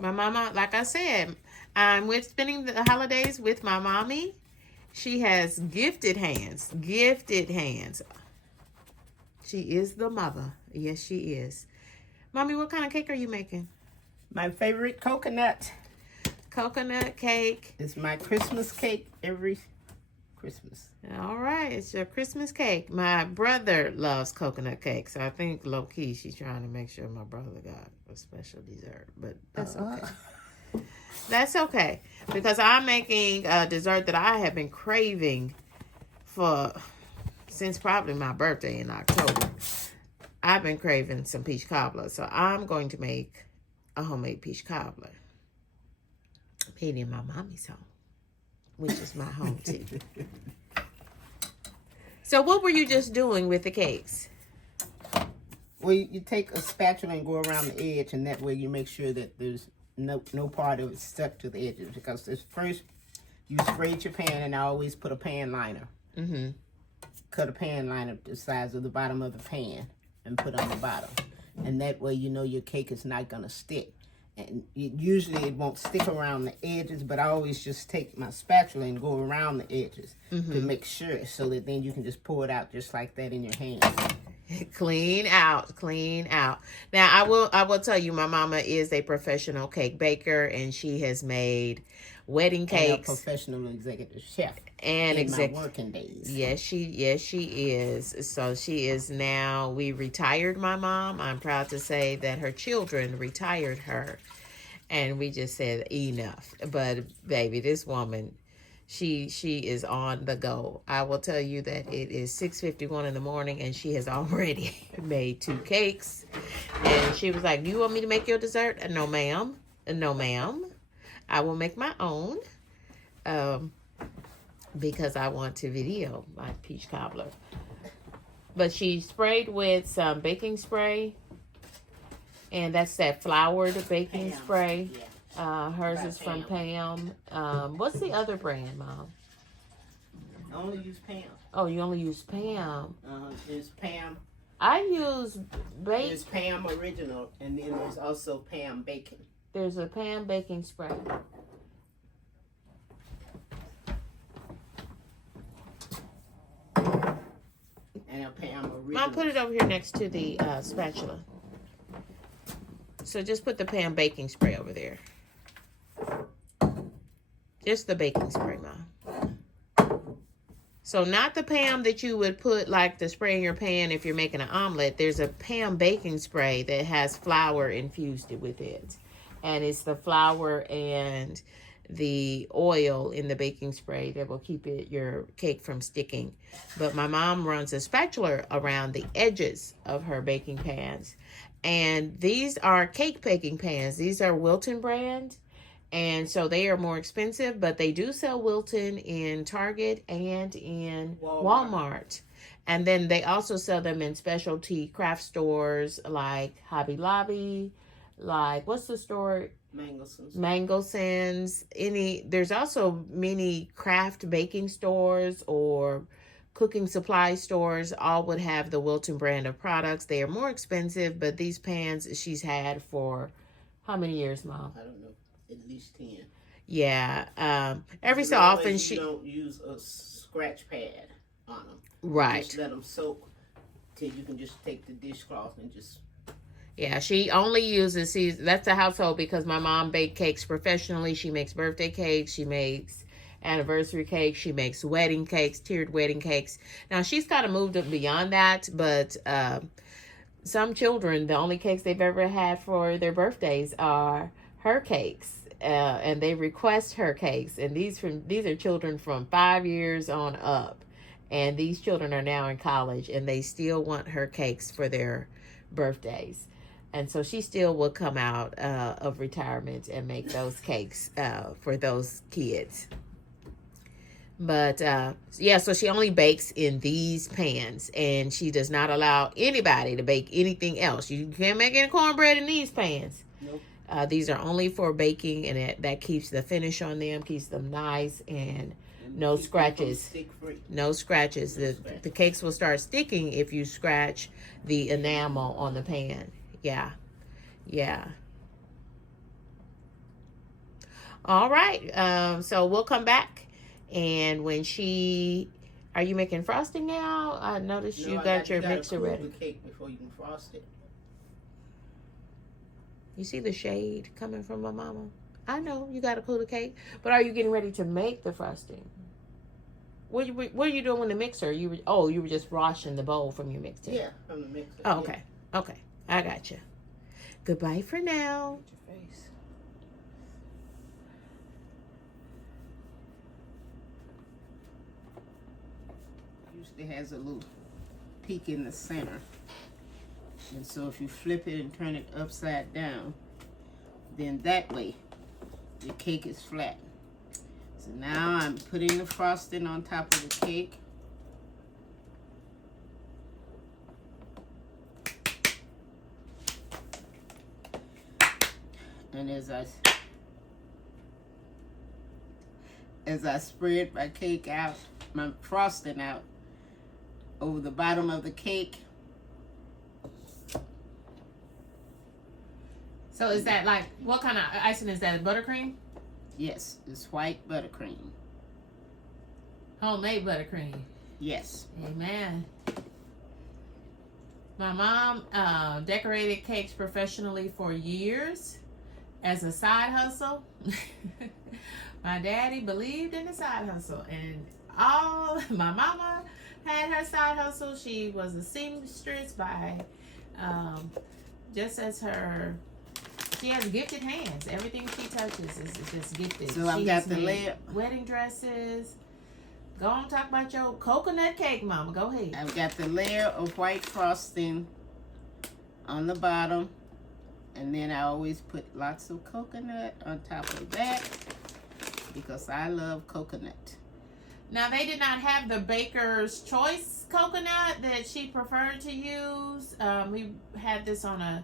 My mama, like I said, I'm with spending the holidays with my mommy. She has gifted hands. Gifted hands. She is the mother. Yes, she is. Mommy, what kind of cake are you making? My favorite coconut. Coconut cake. It's my Christmas cake every Christmas. All right, it's your Christmas cake. My brother loves coconut cake, so I think low key she's trying to make sure my brother got a special dessert, but that's okay. That's okay because I'm making a dessert that I have been craving for since probably my birthday in October. I've been craving some peach cobbler, so I'm going to make a homemade peach cobbler made in my mommy's home, which is my home too. So what were you just doing with the cakes? Well, you take a spatula and go around the edge, and that way you make sure that there's no part of it stuck to the edges. Because first, you sprayed your pan, and I always put a pan liner. Mm-hmm. Cut a pan liner the size of the bottom of the pan and put on the bottom. And that way you know your cake is not going to stick. And usually it won't stick around the edges, but I always just take my spatula and go around the edges to make sure, so that then you can just pour it out just like that in your hand. Clean out. Now I will tell you, my mama is a professional cake baker, and she has made wedding cakes. And a professional executive chef. And in my working days. Yes, she is. So she is now. We retired my mom. I'm proud to say that her children retired her, and we just said enough. But baby, this woman, she is on the go. I will tell you that it is 6:51 in the morning, and she has already made 2 cakes. And she was like, "Do you want me to make your dessert?" No, ma'am. No, ma'am. I will make my own. Because I want to video my peach cobbler. But she sprayed with some baking spray. And that's that floured baking spray. Yeah. Hers is from Pam. What's the other brand, Mom? I only use Pam. Oh, you only use Pam. There's Pam. I use There's Pam Original, and then there's also Pam Baking. There's a Pam baking spray. And a Pam Original. Mom, put it over here next to the spatula. So just put the Pam baking spray over there. Just the baking spray, Mom. So not the Pam that you would put like the spray in your pan if you're making an omelet. There's a Pam baking spray that has flour infused with it. And it's the flour and the oil in the baking spray that will keep your cake from sticking. But my mom runs a spatula around the edges of her baking pans. And these are cake baking pans. These are Wilton brand. And so they are more expensive, but they do sell Wilton in Target and in Walmart. And then they also sell them in specialty craft stores like Hobby Lobby, like what's the store? Mangelsons. There's also many craft baking stores or cooking supply stores. All would have the Wilton brand of products. They are more expensive, but these pans she's had for how many years, Mom? I don't know. At least 10. Yeah. Every so often she don't use a scratch pad on them. Right. Just let them soak till you can just take the dishcloth and just. Yeah, she only uses that's a household because my mom bakes cakes professionally. She makes birthday cakes. She makes anniversary cakes. She makes wedding cakes, tiered wedding cakes. Now she's kind of moved up beyond that, but some children, the only cakes they've ever had for their birthdays are her cakes. And they request her cakes, and these are children from 5 years on up, and these children are now in college, and they still want her cakes for their birthdays, and so she still will come out of retirement and make those cakes for those kids. But yeah, so she only bakes in these pans, and she does not allow anybody to bake anything else. You can't make any cornbread in these pans. Nope. These are only for baking, and that keeps the finish on them, keeps them nice, and no scratches. No scratches. The cakes will start sticking if you scratch the enamel on the pan. Yeah. All right. So we'll come back, and when she, are you making frosting now? I noticed No, you got your gotta mixer cool ready. the cake before you can frost it. You see the shade coming from my mama? I know you got to cool the cake, but are you getting ready to make the frosting? What are you doing with the mixer? You were just washing the bowl from your mixer. Yeah, from the mixer. Oh, okay. Yeah. Okay. I got you. Goodbye for now. Your face. Usually has a little peak in the center. And so if you flip it and turn it upside down, then that way the cake is flat. So now I'm putting the frosting on top of the cake. And as I spread my cake out, my frosting out over the bottom of the cake. So is that like, what kind of icing is that? Buttercream? Yes, it's white buttercream. Homemade buttercream. Yes. Amen. My mom decorated cakes professionally for years as a side hustle. My daddy believed in the side hustle, and my mama had her side hustle. She was a seamstress by just as her. She has gifted hands. Everything she touches is just gifted. So I've got the layer. Wedding dresses. Go on, talk about your coconut cake, mama. Go ahead. I've got the layer of white frosting on the bottom. And then I always put lots of coconut on top of that because I love coconut. Now, they did not have the Baker's Choice coconut that she preferred to use. We had this on a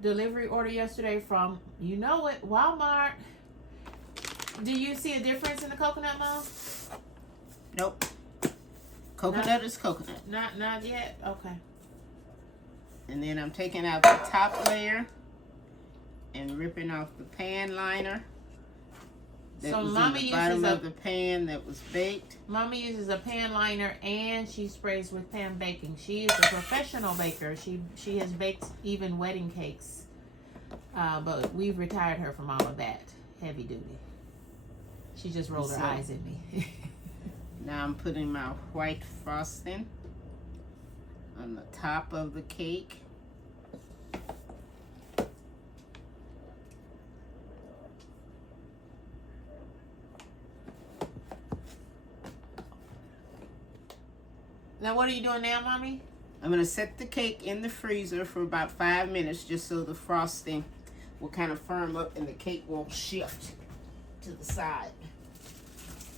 delivery order yesterday from, you know it, Walmart. Do you see a difference in the coconut, Mom? Nope. Coconut is coconut. Not yet? Okay. And then I'm taking out the top layer and ripping off the pan liner. That So was Mama in the uses bottom of the pan that was baked. Mama uses a pan liner and she sprays with pan baking. She is a professional baker. She has baked even wedding cakes. But we've retired her from all of that heavy duty. She just rolled her eyes at me. Now I'm putting my white frosting on the top of the cake. Now what are you doing now, Mommy? I'm going to set the cake in the freezer for about 5 minutes just so the frosting will kind of firm up and the cake won't shift to the side.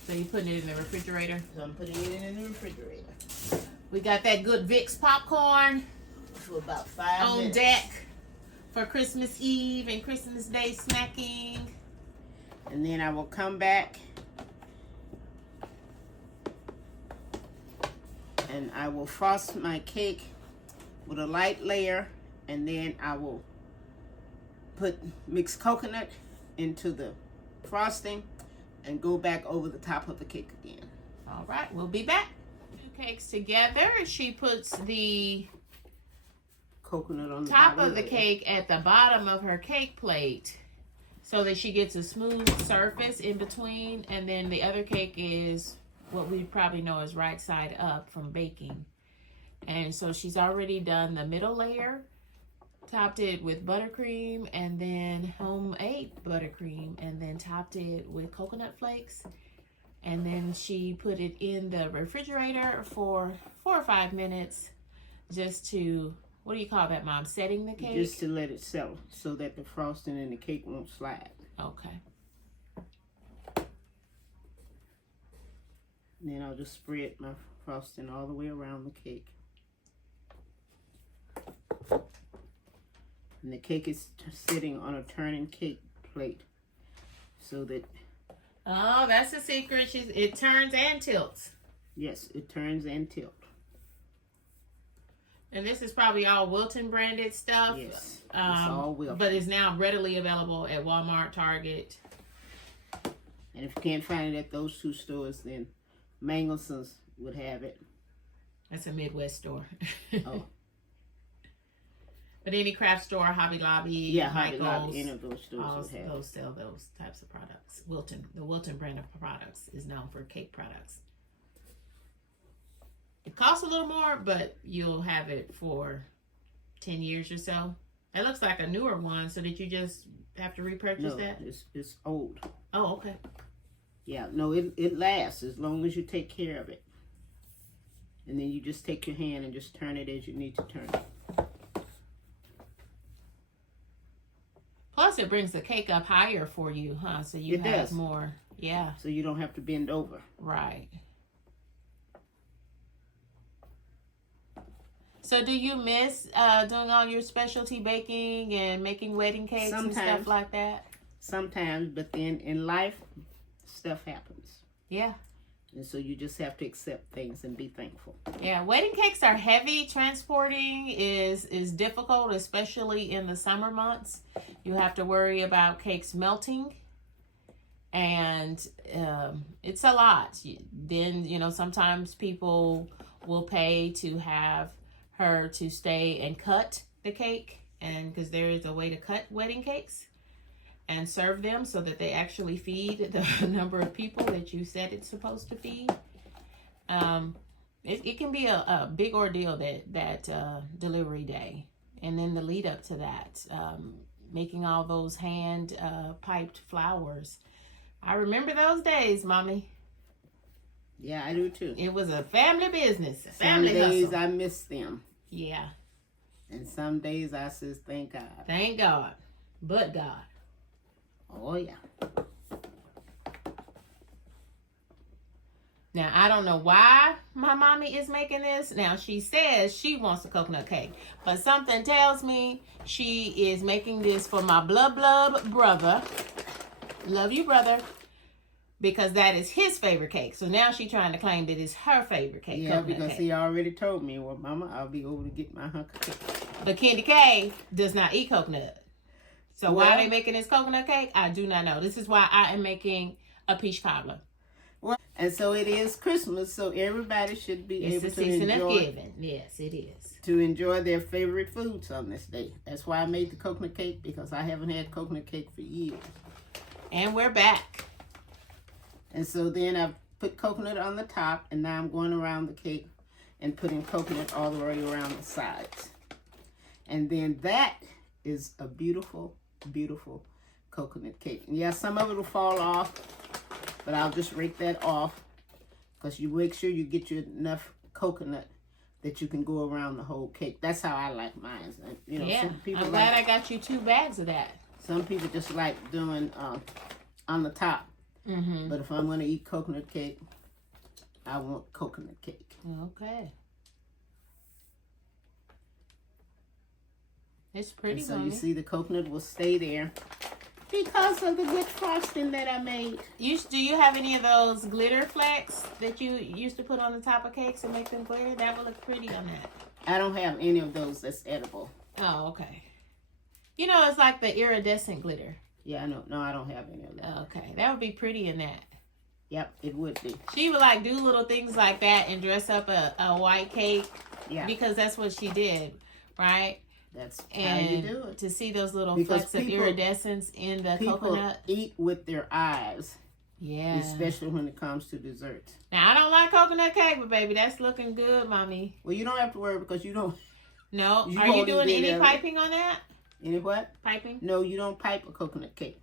So you're putting it in the refrigerator? So I'm putting it in the refrigerator. We got that good Vicks popcorn For about 5 on minutes. deck for Christmas Eve and Christmas Day snacking. And then I will come back and I will frost my cake with a light layer, and then I will mix coconut into the frosting and go back over the top of the cake again. All right, we'll be back. Two cakes together. She puts the Coconut on the top bottom of the layer. cake at the bottom of her cake plate so that she gets a smooth surface in between, and then the other cake is what we probably know as right side up from baking. And so she's already done the middle layer, topped it with buttercream and then homemade buttercream, and then topped it with coconut flakes. And then she put it in the refrigerator for 4 or 5 minutes just to, what do you call that, Mom? Setting the cake? Just to let it settle so that the frosting and the cake won't slide. Okay. And then I'll just spread my frosting all the way around the cake. And the cake is sitting on a turning cake plate so that... Oh, that's the secret. It turns and tilts. Yes, it turns and tilts. And this is probably all Wilton branded stuff. Yes, it's all Wilton. But it's now readily available at Walmart, Target. And if you can't find it at those two stores, then Mangelson's would have it. That's a Midwest store. Oh. But any craft store, Hobby Lobby, Yeah, Hobby Michael's, Lobby, any of those stores all would have those sell those types of products. The Wilton brand of products is known for cake products. It costs a little more, but you'll have it for 10 years or so. It looks like a newer one, so did you just have to repurchase that? No, it's old. Oh, okay. Yeah, no, it lasts as long as you take care of it. And then you just take your hand and just turn it as you need to turn it. Plus, it brings the cake up higher for you, huh? So you have more. Yeah. So you don't have to bend over. Right. So do you miss doing all your specialty baking and making wedding cakes and stuff like that? Sometimes, but then in life, stuff happens. Yeah. And so you just have to accept things and be thankful. Yeah, wedding cakes are heavy. Transporting is difficult, especially in the summer months. You have to worry about cakes melting. And it's a lot. Then, sometimes people will pay to have her to stay and cut the cake, and because there is a way to cut wedding cakes and serve them so that they actually feed the number of people that you said it's supposed to feed. It can be a big ordeal that delivery day, and then the lead up to that, making all those hand piped flowers. I remember those days, Mommy. Yeah, I do too. It was a family business, Some days I miss them. Yeah. And some days I says, thank God. Thank God. But God. Oh, yeah. Now, I don't know why my mommy is making this. Now, she says she wants a coconut cake. But something tells me she is making this for my blood brother. Love you, brother. Because that is his favorite cake. So now she's trying to claim that it's her favorite cake. Yeah, because he already told me, well, Mama, I'll be over to get my hunk of cake. But KendyK does not eat coconut. So why are they making this coconut cake? I do not know. This is why I am making a peach cobbler. Well, and so it is Christmas, so everybody should be able to enjoy. It's the season of giving. Yes, it is. To enjoy their favorite foods on this day. That's why I made the coconut cake, because I haven't had coconut cake for years. And we're back. And so then I put coconut on the top, and now I'm going around the cake and putting coconut all the way around the sides. And then that is a beautiful, beautiful coconut cake. And yeah, some of it will fall off, but I'll just rake that off, because you make sure you get you enough coconut that you can go around the whole cake. That's how I like mine. Yeah, I'm glad I got you 2 bags of that. Some people just like doing on the top. Mm-hmm. But if I'm going to eat coconut cake, I want coconut cake. Okay. It's pretty. And so you see the coconut will stay there because of the good frosting that I made. Do you have any of those glitter flecks that you used to put on the top of cakes and make them glitter? That would look pretty on that. I don't have any of those that's edible. Oh, okay. It's like the iridescent glitter. Yeah, I know. No, I don't have any of that. Okay, that would be pretty in that. Yep, it would be. She would do little things like that and dress up a white cake. Yeah. Because that's what she did, right? That's how you do it. To see those little flecks of iridescence in the coconut. People eat with their eyes. Yeah. Especially when it comes to desserts. Now, I don't like coconut cake, but baby, that's looking good, Mommy. Well, you don't have to worry because you don't. No. Are you doing any piping on that? Any what? Piping? No, you don't pipe a coconut cake.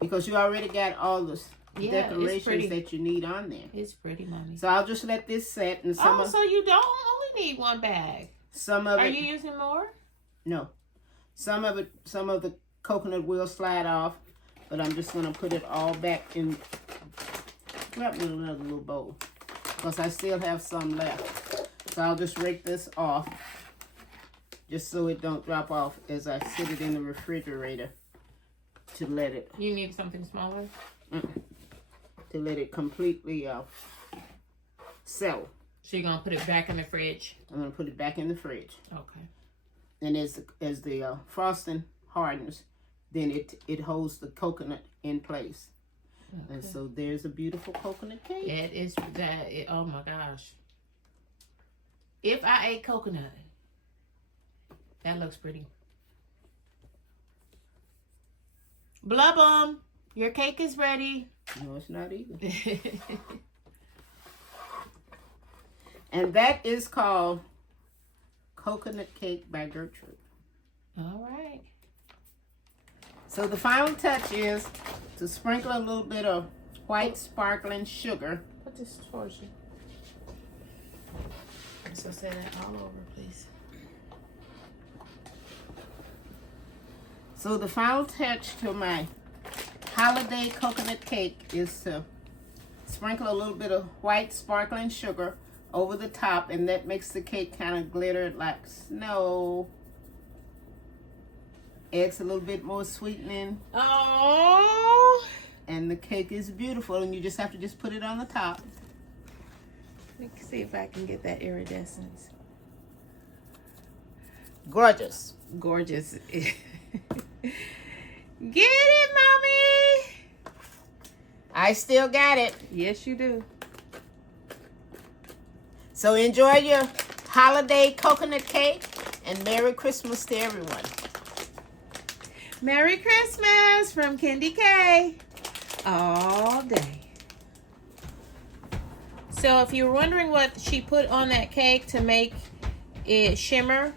Because you already got all the decorations that you need on there. It's pretty, Mommy. So I'll just let this set. And so you don't only need 1 bag. Are you using more? No. Some of the coconut will slide off, but I'm just going to put it all back in. Grab me another little bowl, because I still have some left. So I'll just rake this off, just so it don't drop off as I sit it in the refrigerator to let it. You need something smaller? To let it completely settle. So you're going to put it back in the fridge? I'm going to put it back in the fridge. Okay. And as the frosting hardens, then it holds the coconut in place. Okay. And so there's a beautiful coconut cake. It is that. Oh my gosh. If I ate coconut, that looks pretty. Blubum, your cake is ready. No, it's not either. And that is called Coconut Cake by Gertrude. All right. So the final touch is to sprinkle a little bit of white sparkling sugar. Put this towards you. So say that all over, please. So the final touch to my holiday coconut cake is to sprinkle a little bit of white sparkling sugar over the top, and that makes the cake kind of glitter like snow. Adds a little bit more sweetening. Oh. And the cake is beautiful, and you just have to just put it on the top. Let me see if I can get that iridescence. Gorgeous. Gorgeous. Get it, Mommy. I still got it. Yes, you do. So enjoy your holiday coconut cake, and Merry Christmas to everyone. Merry Christmas from KendyK. All day. So if you're wondering what she put on that cake to make it shimmer,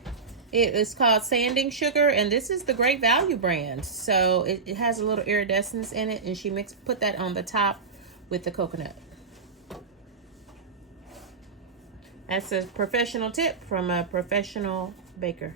it is called sanding sugar, and this is the Great Value brand. So it has a little iridescence in it, and she put that on the top with the coconut. That's a professional tip from a professional baker.